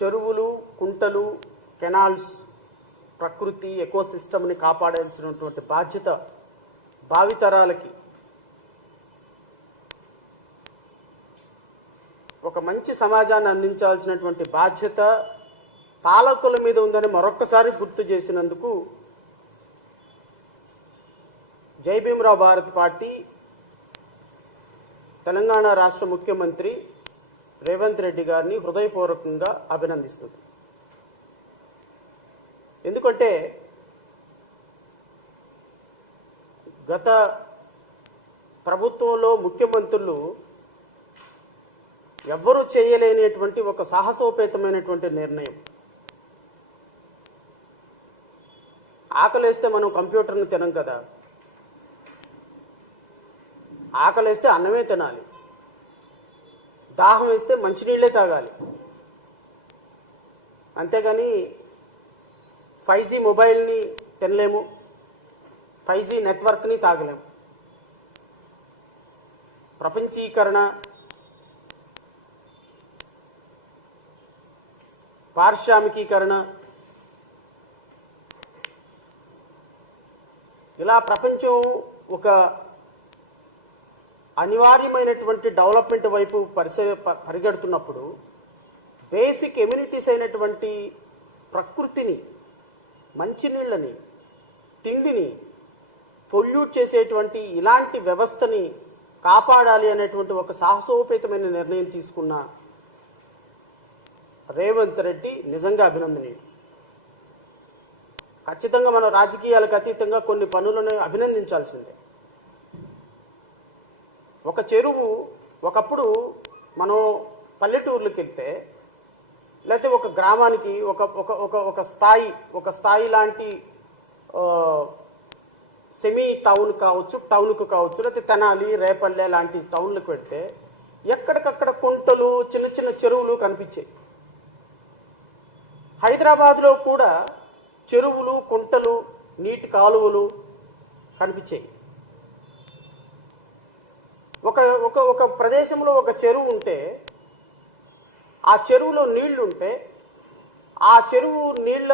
చెరువులు కుంటలు కెనాల్స్ ప్రకృతి ఎకో సిస్టమ్ని కాపాడాల్సినటువంటి బాధ్యత భావితరాలకి. ఒక మంచి సమాజాన్ని అందించాల్సినటువంటి బాధ్యత పాలకుల మీద ఉందని మరొక్కసారి గుర్తు చేసినందుకు జై భీమరావు భారత్ పార్టీ తెలంగాణ రాష్ట్ర ముఖ్యమంత్రి రేవంత్ రెడ్డి గారిని హృదయపూర్వకంగా అభినందిస్తుంది. ఎందుకంటే గత ప్రభుత్వంలో ముఖ్యమంత్రులు ఎవ్వరూ చేయలేనటువంటి ఒక సాహసోపేతమైనటువంటి నిర్ణయం. ఆకలేస్తే మనం కంప్యూటర్ని తినం కదా. ఆకలేస్తే అన్నమే తినాలి. దాహం వేస్తే మంచినీళ్ళే తాగాలి. అంతేగాని ఫైవ్ జీ మొబైల్ని తినలేము ఫైవ్ జీ నెట్వర్క్ని తాగలేము. ప్రపంచీకరణ పారిశ్రామికీకరణ ఇలా ప్రపంచం ఒక అనివార్యమైనటువంటి డెవలప్మెంట్ వైపు పరిస పరిగెడుతున్నప్పుడు బేసిక్ ఎమ్యూనిటీస్ అయినటువంటి ప్రకృతిని మంచినీళ్ళని తిండిని పొల్యూట్ చేసేటువంటి ఇలాంటి వ్యవస్థని కాపాడాలి అనేటువంటి ఒక సాహసోపేతమైన నిర్ణయం తీసుకున్న రేవంత్ రెడ్డి నిజంగా అభినందనీయుడు. ఖచ్చితంగా మన రాజకీయాలకు అతీతంగా కొన్ని పనులను అభినందించాల్సిందే. ఒక చెరువు ఒకప్పుడు మనం పల్లెటూర్లకు వెళ్తే లేకపోతే ఒక గ్రామానికి ఒక ఒక ఒక ఒక స్థాయి ఒక స్థాయి లాంటి సెమీ టౌన్ కావచ్చు టౌన్కు కావచ్చు లేకపోతే తెనాలి రేపల్లె లాంటి టౌన్లకు పెడితే ఎక్కడికక్కడ కుంటలు చిన్న చిన్న చెరువులు కనిపించాయి. హైదరాబాద్లో కూడా చెరువులు కుంటలు నీటి కాలువలు కనిపించాయి. ఒక ఒక ఒక ప్రదేశంలో ఒక చెరువు ఉంటే ఆ చెరువులో నీళ్ళుంటే ఆ చెరువు నీళ్ళ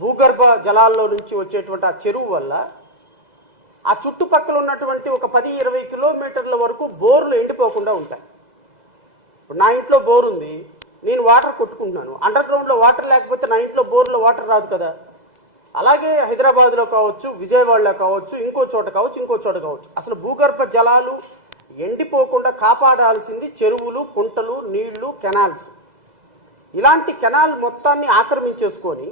భూగర్భ జలాల్లో నుంచి వచ్చేటువంటి ఆ చెరువు వల్ల ఆ చుట్టుపక్కల ఉన్నటువంటి ఒక పది ఇరవై కిలోమీటర్ల వరకు బోర్లు ఎండిపోకుండా ఉంటాయి. ఇప్పుడు నా ఇంట్లో బోర్ ఉంది నేను వాటర్ కొట్టుకుంటున్నాను. అండర్ గ్రౌండ్లో వాటర్ లేకపోతే నా ఇంట్లో బోర్లో వాటర్ రాదు కదా. అలాగే హైదరాబాద్లో కావచ్చు విజయవాడలో కావచ్చు ఇంకో చోట కావచ్చు ఇంకో చోట కావచ్చు. అసలు భూగర్భ జలాలు ఎండిపోకుండా కాపాడాల్సింది చెరువులు కుంటలు నీళ్ళు కెనాల్స్. ఇలాంటి కెనాల్ మొత్తాన్ని ఆక్రమించేసుకొని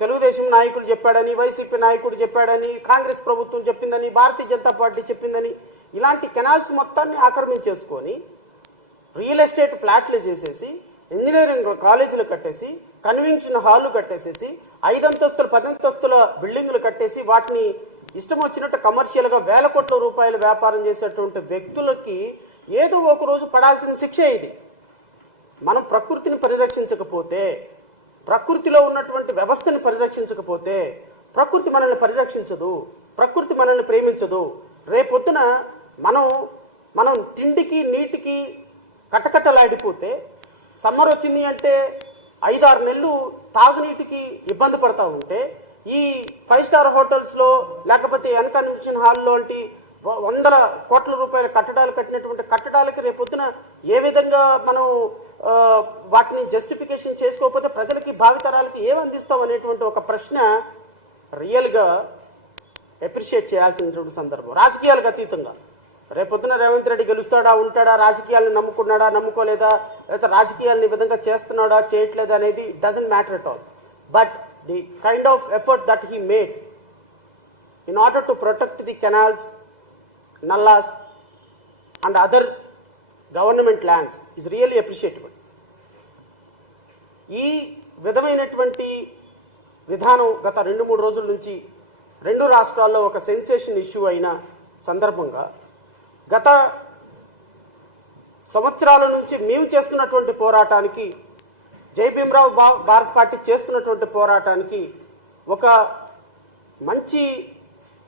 తెలుగుదేశం నాయకులు చెప్పాడని వైసీపీ నాయకుడు చెప్పాడని కాంగ్రెస్ ప్రభుత్వం చెప్పిందని భారతీయ జనతా పార్టీ చెప్పిందని ఇలాంటి కెనాల్స్ మొత్తాన్ని ఆక్రమించేసుకొని రియల్ ఎస్టేట్ ఫ్లాట్లు చేసేసి ఇంజనీరింగ్ కాలేజీలు కట్టేసి కన్వెన్షన్ హాల్లు కట్టేసేసి ఐదంతస్తుల పదంతస్తుల బిల్డింగ్లు కట్టేసి వాటిని ఇష్టం వచ్చినట్టు కమర్షియల్గా వేల కోట్ల రూపాయలు వ్యాపారం చేసేటువంటి వ్యక్తులకి ఏదో ఒక రోజు పడాల్సిన శిక్ష ఇది. మనం ప్రకృతిని పరిరక్షించకపోతే ప్రకృతిలో ఉన్నటువంటి వ్యవస్థని పరిరక్షించకపోతే ప్రకృతి మనల్ని పరిరక్షించదు ప్రకృతి మనల్ని ప్రేమించదు. రేపొద్దున మనం మనం తిండికి నీటికి కటకటలాడిపోతే సమ్మర్ వచ్చింది అంటే ఐదారు నెలలు తాగునీటికి ఇబ్బంది పడతా ఉంటే ఈ ఫైవ్ స్టార్ హోటల్స్లో లేకపోతే ఎన్కన్వెన్షన్ హాల్లో వంటి వ- వందల కోట్ల రూపాయల కట్టడాలు కట్టినటువంటి కట్టడాలకి రేపొద్దున ఏ విధంగా మనం వాటిని జస్టిఫికేషన్ చేసుకోకపోతే ప్రజలకి భావితరాలకి ఏం అందిస్తాం అనేటువంటి ఒక ప్రశ్న రియల్గా అప్రిషియేట్ చేయాల్సినటువంటి సందర్భం. రాజకీయాలకు అతీతంగా. రేపొద్దున రేవంత్ రెడ్డి గెలుస్తాడా ఉంటాడా రాజకీయాలను నమ్ముకున్నాడా నమ్ముకోలేదా లేకపోతే రాజకీయాలను ఈ విధంగా చేస్తున్నాడా చేయట్లేదా అనేది doesn't matter at all but the kind of effort that he made in order to protect the canals nallahs and other government lands is really appreciatable ఈ విధమైనటువంటి విధానం గత రెండు మూడు రోజుల నుంచి రెండు రాష్ట్రాల్లో ఒక సెన్సేషన్ ఇష్యూ అయిన సందర్భంగా గత సంవత్సరాల నుంచి మేము చేస్తున్నటువంటి పోరాటానికి జై భీమరావు భా భారత్ పార్టీ చేస్తున్నటువంటి పోరాటానికి ఒక మంచి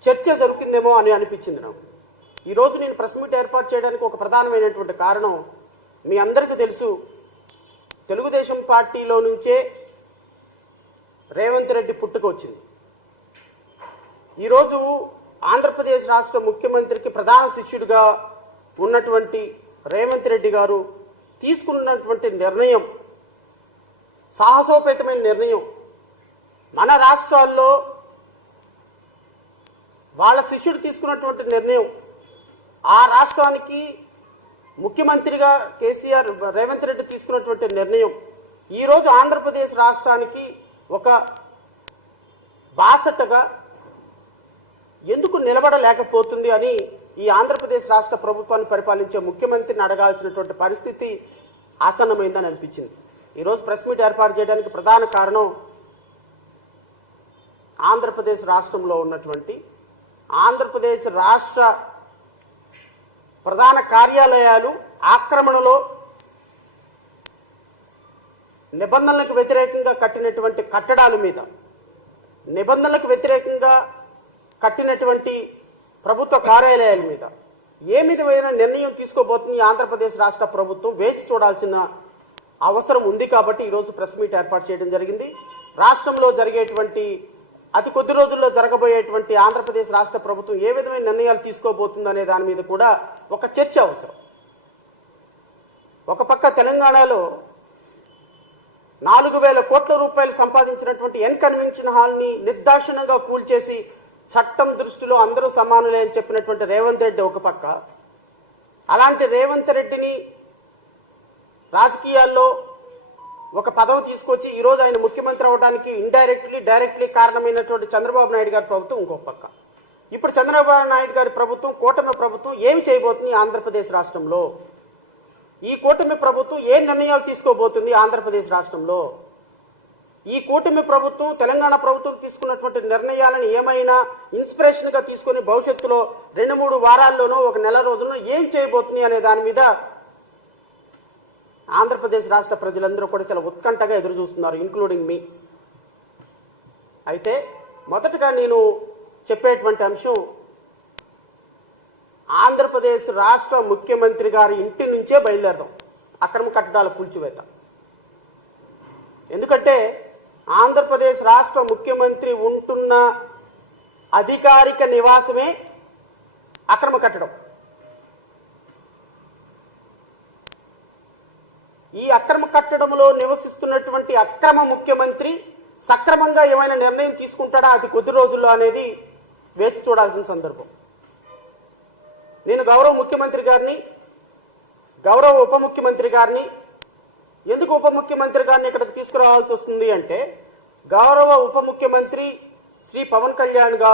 చర్చ జరుగుతుందేమో అని అనిపించింది నాకు. ఈరోజు నేను ప్రెస్ మీట్ ఏర్పాటు చేయడానికి ఒక ప్రధానమైనటువంటి కారణం మీ అందరికీ తెలుసు తెలుగుదేశం పార్టీలో నుంచే రేవంత్ రెడ్డి పుట్టుకొచ్చింది ఈరోజు ఆంధ్రప్రదేశ్ రాష్ట్ర ముఖ్యమంత్రికి ప్రధాన శిష్యుడిగా ఉన్నటువంటి రేవంత్ రెడ్డి గారు తీసుకున్నటువంటి నిర్ణయం సాహసోపేతమైన నిర్ణయం. మన రాష్ట్రాల్లో వాళ్ళ శిష్యుడు తీసుకున్నటువంటి నిర్ణయం. ఆ రాష్ట్రానికి ముఖ్యమంత్రిగా కేసీఆర్ రేవంత్ రెడ్డి తీసుకున్నటువంటి నిర్ణయం. ఈరోజు ఆంధ్రప్రదేశ్ రాష్ట్రానికి ఒక బాసటగా ఎందుకు నిలబడలేకపోతుంది అని ఈ ఆంధ్రప్రదేశ్ రాష్ట్ర ప్రభుత్వాన్ని పరిపాలించే ముఖ్యమంత్రిని అడగాల్సినటువంటి పరిస్థితి ఆసన్నమైందని అనిపించింది. ఈరోజు ప్రెస్ మీట్ ఏర్పాటు చేయడానికి ప్రధాన కారణం ఆంధ్రప్రదేశ్ రాష్ట్రంలో ఉన్నటువంటి ఆంధ్రప్రదేశ్ రాష్ట్ర ప్రధాన కార్యాలయాలు ఆక్రమణలో నిబంధనలకు వ్యతిరేకంగా కట్టినటువంటి కట్టడాల మీద నిబంధనలకు వ్యతిరేకంగా కట్టినటువంటి ప్రభుత్వ కార్యాలయాల మీద ఏ మీద నిర్ణయం తీసుకోబోతుంది ఆంధ్రప్రదేశ్ రాష్ట్ర ప్రభుత్వం వేచి చూడాల్సిన అవసరం ఉంది కాబట్టి ఈరోజు ప్రెస్ మీట్ ఏర్పాటు చేయడం జరిగింది. రాష్ట్రంలో జరిగేటువంటి అతి కొద్ది రోజుల్లో జరగబోయేటువంటి ఆంధ్రప్రదేశ్ రాష్ట్ర ప్రభుత్వం ఏ విధమైన నిర్ణయాలు తీసుకోబోతుంది అనే దాని మీద కూడా ఒక చర్చ అవసరం. ఒక పక్క తెలంగాణలో నాలుగు వేల కోట్ల రూపాయలు సంపాదించినటువంటి ఎన్ కన్వెన్షన్ హాల్ని నిర్దాక్షిణంగా కూల్చేసి చట్టం దృష్టిలో అందరూ సమానులే అని చెప్పినటువంటి రేవంత్ రెడ్డి ఒక పక్క. అలాంటి రేవంత్ రెడ్డిని రాజకీయాల్లో ఒక పదవి తీసుకొచ్చి ఈరోజు ఆయన ముఖ్యమంత్రి అవడానికి ఇండైరెక్ట్లీ డైరెక్ట్లీ కారణమైనటువంటి చంద్రబాబు నాయుడు గారి ప్రభుత్వం ఇంకొక పక్క. ఇప్పుడు చంద్రబాబు నాయుడు గారి ప్రభుత్వం కూటమి ప్రభుత్వం ఏమి చేయబోతుంది ఆంధ్రప్రదేశ్ రాష్ట్రంలో? ఈ కూటమి ప్రభుత్వం ఏ నిర్ణయాలు తీసుకోబోతుంది ఆంధ్రప్రదేశ్ రాష్ట్రంలో? ఈ కూటమి ప్రభుత్వం తెలంగాణ ప్రభుత్వం తీసుకున్నటువంటి నిర్ణయాలను ఏమైనా ఇన్స్పిరేషన్గా తీసుకుని తీసుకొని భవిష్యత్తులో రెండు మూడు వారాల్లోనో ఒక నెల రోజుల్లో ఏం చేయబోతుంది అనే దాని మీద ఆంధ్రప్రదేశ్ రాష్ట్ర ప్రజలందరూ కూడా చాలా ఉత్కంఠగా ఎదురు చూస్తున్నారు ఇంక్లూడింగ్ మీ అయితే మొదటగా నేను చెప్పేటువంటి అంశం ఆంధ్రప్రదేశ్ రాష్ట్ర ముఖ్యమంత్రి గారి ఇంటి నుంచే బయలుదేరదాం. అక్రమ కట్టడాల కూల్చివేత. ఎందుకంటే ఆంధ్రప్రదేశ్ రాష్ట్ర ముఖ్యమంత్రి ఉంటున్న అధికారిక నివాసమే అక్రమ కట్టడం. ఈ అక్రమ కట్టడంలో నివసిస్తున్నటువంటి అక్రమ ముఖ్యమంత్రి సక్రమంగా ఏమైనా నిర్ణయం తీసుకుంటాడా? అది కొద్ది రోజుల్లో అనేది వేచి చూడాల్సిన సందర్భం. నేను గౌరవ ముఖ్యమంత్రి గారిని గౌరవ ఉప ముఖ్యమంత్రి గారిని ఎందుకు ఉప ముఖ్యమంత్రి గారిని ఇక్కడికి తీసుకురావాల్సి వస్తుంది అంటే గౌరవ ఉప ముఖ్యమంత్రి శ్రీ పవన్ కళ్యాణ్ గారు